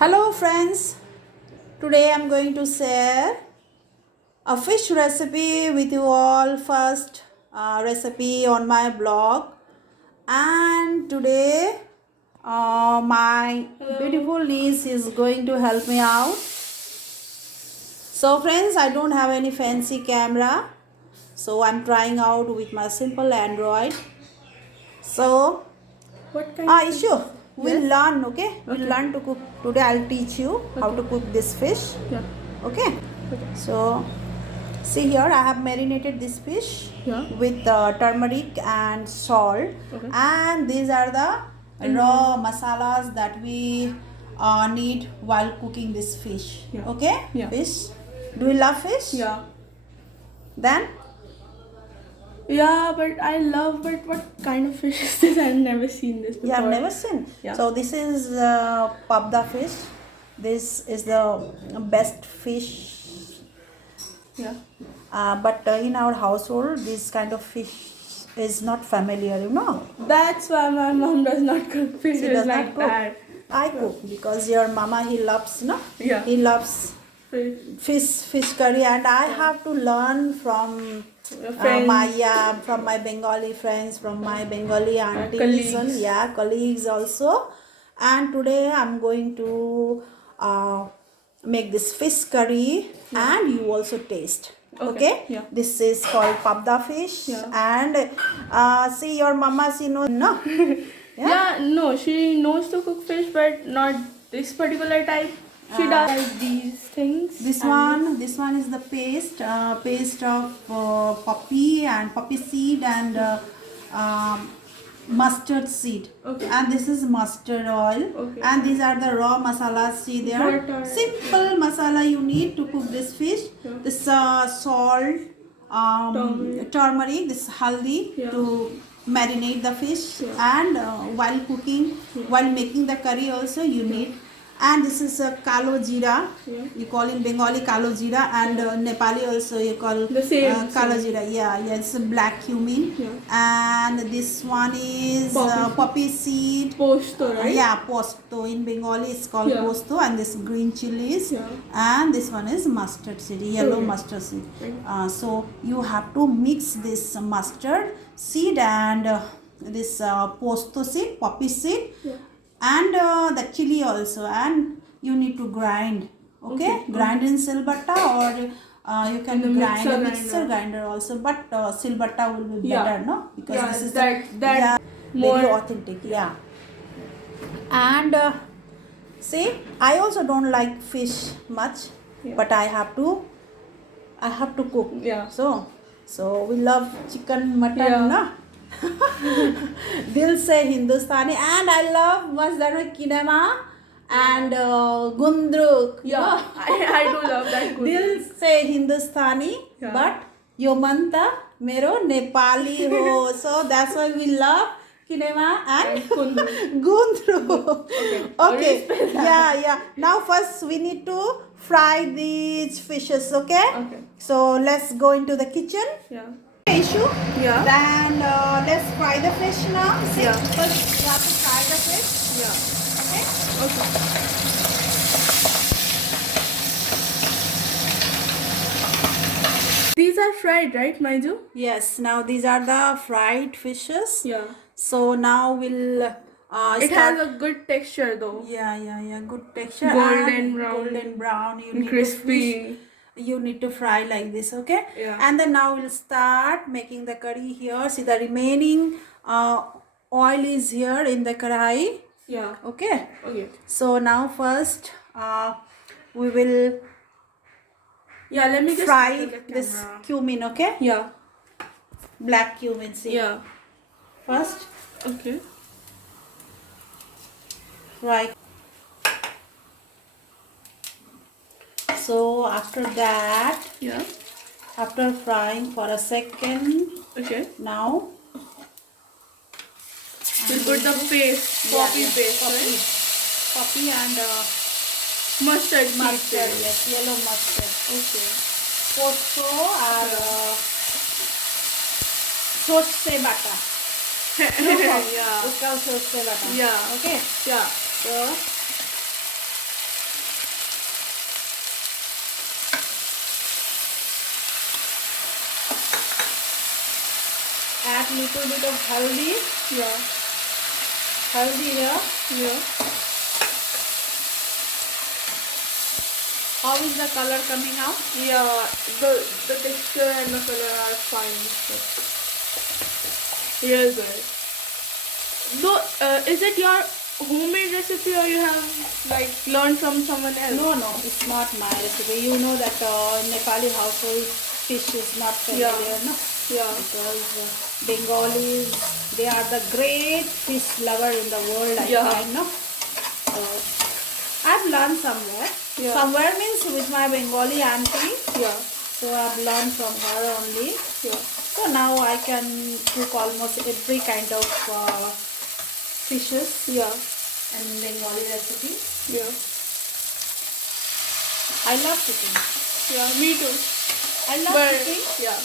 Hello friends, today I'm going to share a fish recipe with you all. First recipe on my blog, and today my beautiful niece is going to help me out. So friends, I don't have any fancy camera, so I'm trying out with my simple Android. So What kind of issue we'll Yes. learn, okay? We'll learn to cook today. I'll teach you how to cook this fish. Yeah. Okay, so see here I have marinated this fish Yeah. with turmeric and salt. Okay. And these are the raw masalas that we need while cooking this fish. Yeah. Okay. Yeah. Fish, do you love fish? Yeah. Then Yeah, but I love. But what kind of fish is this? I've never seen this before. you have never seen. Yeah. So this is pabda fish. This is the best fish. Yeah. But in our household, this kind of fish is not familiar, you know. That's why my mom does not cook fish. She It's does not like cook. that. I cook because your mama, he loves, no? Yeah. He loves Fish. fish curry, and I have to learn from Your friends. from my Bengali friends, from my Bengali aunties, colleagues. and colleagues also. And today I'm going to make this fish curry, and you also taste. Okay. Yeah. This is called pabda fish, Yeah. and see your mama, she knows, no? Yeah. No, she knows to cook fish, but not this particular type. She does like these things. This one is the paste of poppy seed and mustard seed. Okay. And this is mustard oil. Okay. And these are the raw masalas. See there. What are- Simple masala you need to cook this fish. Yeah. This salt, turmeric, this haldi Yeah. to marinate the fish. Yeah. And while cooking, while making the curry also you need. And this is kalo jeera. Yeah. You call in Bengali kalo jeera, and Nepali also you call The same, kalo same. jeera. Yeah, it's a black cumin. Yeah. And this one is poppy seed. Posto, right? Yeah, posto. In Bengali it's called Yeah. posto, and this green chilies. Yeah. And this one is mustard seed, yellow Okay. mustard seed. Okay. So you have to mix this mustard seed and this posto seed, poppy seed. Yeah. And the chili also, and you need to grind. Okay. Grind in silbatta, or you can In the grind mixer a mixer grinder also, but silbatta will be better, no? Because Yeah, this is that very more authentic. Yeah. And see, I also don't like fish much. Yeah. But I have to cook. Yeah. So we love chicken, mutton, Yeah. na? Dil se Hindustani, and I love what's that one, kinema and gundruk. Yeah, I do love that. Good. Dil se Hindustani, Yeah. but yo manta mero Nepali ho. So that's why we love kinema and gundruk. Okay. Yeah. Now first we need to fry these fishes. Okay. Okay. So let's go into the kitchen. Yeah. Issue. Yeah. Then let's fry the fish now. See, Yeah. first you have to fry the fish. Yeah. Okay. Okay. These are fried, right, Maiju? Yes. Now these are the fried fishes. Yeah. So now we'll It has a good texture though. yeah. Good texture. Golden and brown. Golden brown. You And need crispy. To you need to fry like this. Okay. Yeah. And then now we'll start making the curry here. See, the remaining oil is here in the karai. Yeah. Okay. Okay. So now first we will Yeah, let me just fry look at the this camera. cumin, okay? Yeah. Black cumin, see. Yeah. First Okay. fry. So after that, Yeah. after frying for a second, Okay. now We'll put the paste, poppy paste, poppy, right? poppy and Mustard seed mustard, paste. yes, yellow mustard. Okay. Posto আর সর্ষে বাটা Yeah. उसका sauce पे बता Yeah. okay Yeah. so add little bit of haldi. Yeah. Haldi here. Yeah. How is the color coming out? Yeah. The texture and the color are fine. Real good. Though, is it your homemade recipe or you have like learned from someone else? No, it's not my recipe. You know that Nepali household fish is not familiar, no? Yeah. Because Bengalis, they are the great fish lover in the world, I find, no? So, I've learned somewhere. Yeah. Somewhere means with my Bengali auntie. Yeah. So, I've learned from her only. Yeah. So, now I can cook almost every kind of fishes Yeah. and Bengali recipe. Yeah. I love cooking. Yeah. Me too. I love But cooking. yeah.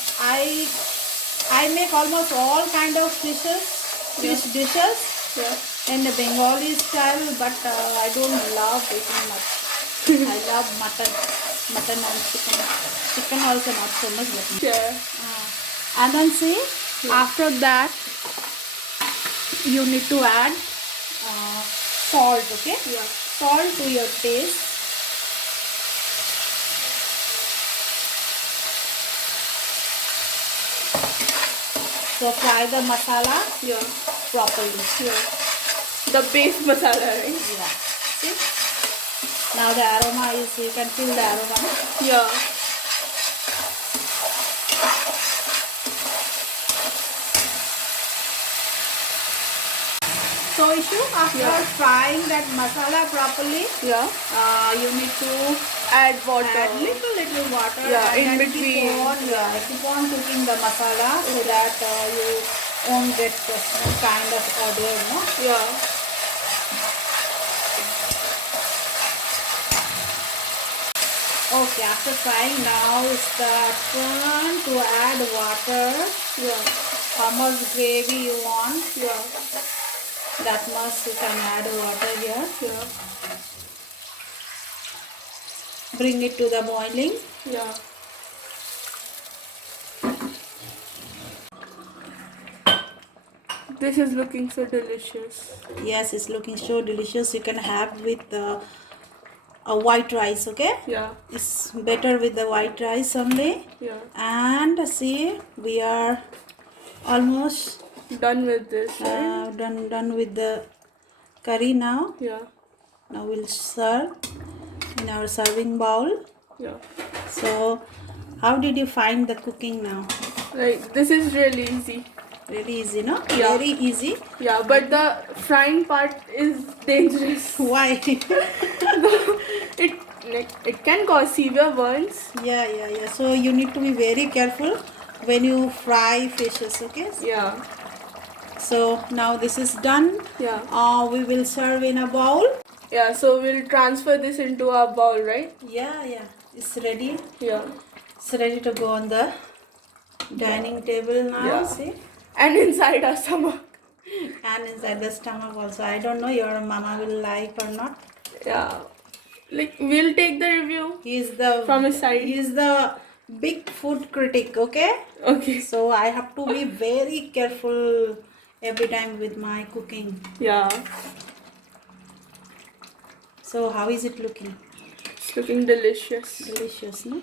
I make almost all kind of fish dishes Yeah. in the Bengali style, but I don't love eating much. I love mutton and chicken. Chicken also not so much, but Yeah. and then see after that you need to add salt. Okay, Yeah. salt to your taste. So fry the masala Yeah. properly. Yeah. The base masala, right? Yeah. See? Now the aroma is, you can feel the aroma. No? Yeah. So Ishu, after frying that masala properly, Yeah. you need to Add water. add little water. Yeah, and in then between. Keep on cooking the masala so that you won't get some kind of odor, no? Yeah. Okay, after frying now it's the turn to add water. Yeah. How much gravy you want, Yeah. that much you can add water here. Yeah. Bring it to the boiling. Yeah. This is looking so delicious. Yes, it's looking so delicious. You can have with a white rice, okay? Yeah. It's better with the white rice only. Yeah. And see, we are almost Done with this, right? done with the curry now. Yeah. Now we'll serve in our serving bowl. Yeah. So, how did you find the cooking now? Like, this is really easy. Really easy, no? Yeah. Very easy. Yeah, but the frying part is dangerous. Why? It can cause severe burns. Yeah. So you need to be very careful when you fry fishes, okay? Yeah. So now this is done. Yeah. We will serve in a bowl. Yeah, so we'll transfer this into our bowl, right? Yeah. It's ready. Yeah. It's ready to go on the dining table now. Yeah. See? And inside our stomach. And inside the stomach also. I don't know your mama will like or not. Yeah. Like, we'll take the review from his side. He is the big food critic, okay? Okay. So I have to be very careful every time with my cooking. Yeah. So how is it looking? It's looking delicious. Delicious, no?